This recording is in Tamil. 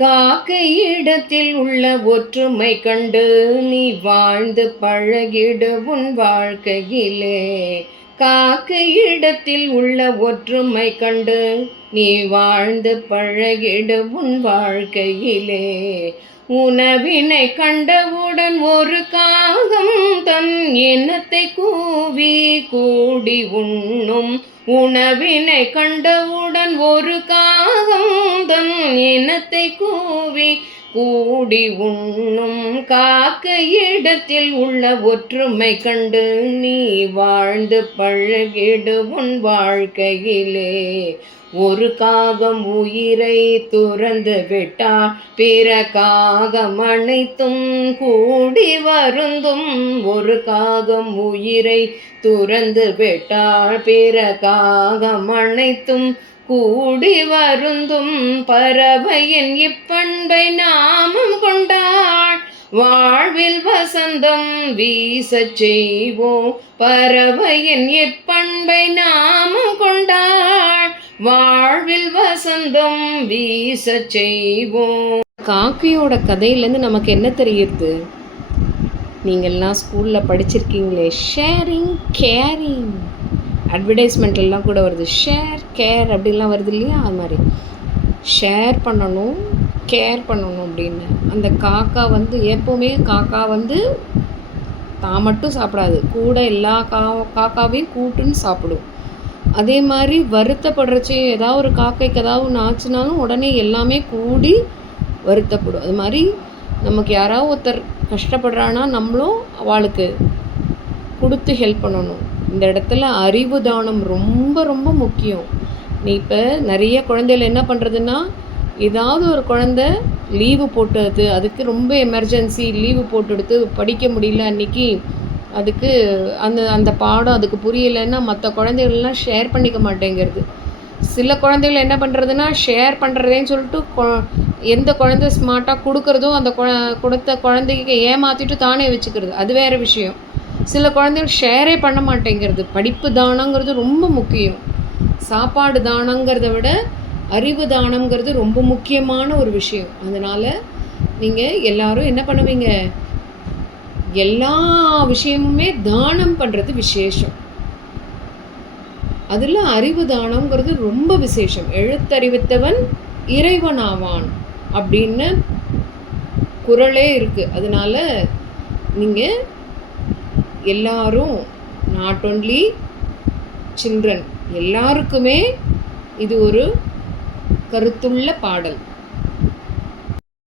காக்கையிடத்தில் உள்ள ஒற்றுமை கண்டு நீ வாழ்ந்து பழகிடு உன் வாழ்க்கையிலே. காக்கையிடத்தில் உள்ள ஒற்றுமை கண்டு நீ வாழ்ந்து பழகிடு உன் வாழ்க்கையிலே. உணவினை கண்டவுடன் ஒரு காகம் தன் எண்ணத்தை கூவி கூடி உண்ணும். உணவினை கண்டவுடன் ஒரு காகம் தன் எண்ணத்தை கூவி கூடி உண்ணும். காக்கையிடத்தில் உள்ள ஒற்றுமை கண்டு நீ வாழ்ந்து பழகிடு உன் வாழ்க்கையிலே. ஒரு காகம் உயிரை துறந்து விட்டால் பிற காகம் அனைத்தும் கூடி வருந்தும். ஒரு காகம் உயிரை துறந்து விட்டால் பிற காகம் அனைத்தும் கூடி வருந்தும். பறவையின் இப்பண்பை நாமும் கொண்டாள் வாழ்வில் வசந்தம் வீசச் செய்வோம். பறவையின் இப்பண்பை நாமும் கொண்டாள் வாழ்வில் வசந்தம் வீசச் செய்வோம். காக்கையோட கதையிலேருந்து நமக்கு என்ன தெரியுது? நீங்கள்லாம் ஸ்கூலில் படிச்சிருக்கீங்களே, ஷேரிங் கேரிங், அட்வர்டைஸ்மெண்ட்லாம் கூட வருது, ஷேர் கேர் அப்படின்லாம் வருது இல்லையா? அது மாதிரி ஷேர் பண்ணணும், கேர் பண்ணணும் அப்படின்னு. அந்த காக்கா எப்போவுமே காக்கா தான் மட்டும் சாப்பிடாது, கூட எல்லா காக்காவையும் கூட்டுன்னு சாப்பிடும். அதே மாதிரி வருத்தப்படுறச்சு ஏதாவது ஒரு காக்கைக்கு ஏதாவது ஒன்று ஆச்சுனாலும் உடனே எல்லாமே கூடி வருத்தப்படும். அது மாதிரி நமக்கு யாராவது ஒருத்தர் கஷ்டப்படுறான்னா நம்மளும் அவளுக்கு கொடுத்து ஹெல்ப் பண்ணணும். இந்த இடத்துல அறிவு தானம் ரொம்ப ரொம்ப முக்கியம். நீ இப்போ நிறைய குழந்தைகள் என்ன பண்ணுறதுன்னா, ஏதாவது ஒரு குழந்த லீவு போட்டது, அதுக்கு ரொம்ப எமர்ஜென்சி லீவு போட்டுடுத்து படிக்க முடியல அன்றைக்கி, அதுக்கு அந்த பாடம் அதுக்கு புரியலைன்னா மற்ற குழந்தைகள்லாம் ஷேர் பண்ணிக்க மாட்டேங்கிறது. சில குழந்தைகள் என்ன பண்ணுறதுன்னா, ஷேர் பண்ணுறதேன்னு சொல்லிட்டு எந்த குழந்தை ஸ்மார்ட்டாக கொடுக்குறதோ அந்த கொடுத்த குழந்தைக்கு ஏமாற்றிட்டு தானே வச்சுக்கிறது, அது வேறு விஷயம். சில குழந்தைகள் ஷேரே பண்ண மாட்டேங்கிறது. படிப்பு தானங்கிறது ரொம்ப முக்கியம். சாப்பாடு தானங்கிறத விட அறிவு தானங்கிறது ரொம்ப முக்கியமான ஒரு விஷயம். அதனால் நீங்கள் எல்லோரும் என்ன பண்ணுவீங்க, எல்லா விஷயமுமே தானம் பண்ணுறது விசேஷம். அதில் அறிவு தானங்கிறது ரொம்ப விசேஷம். எழுத்தறிவித்தவன் இறைவன் ஆவான் அப்படின்னு குறளே இருக்குது. அதனால் நீங்கள் எல்லாரும், நாட் ஒன்லி சில்ட்ரன், எல்லாருக்குமே இது ஒரு கருத்துள்ள பாடல்.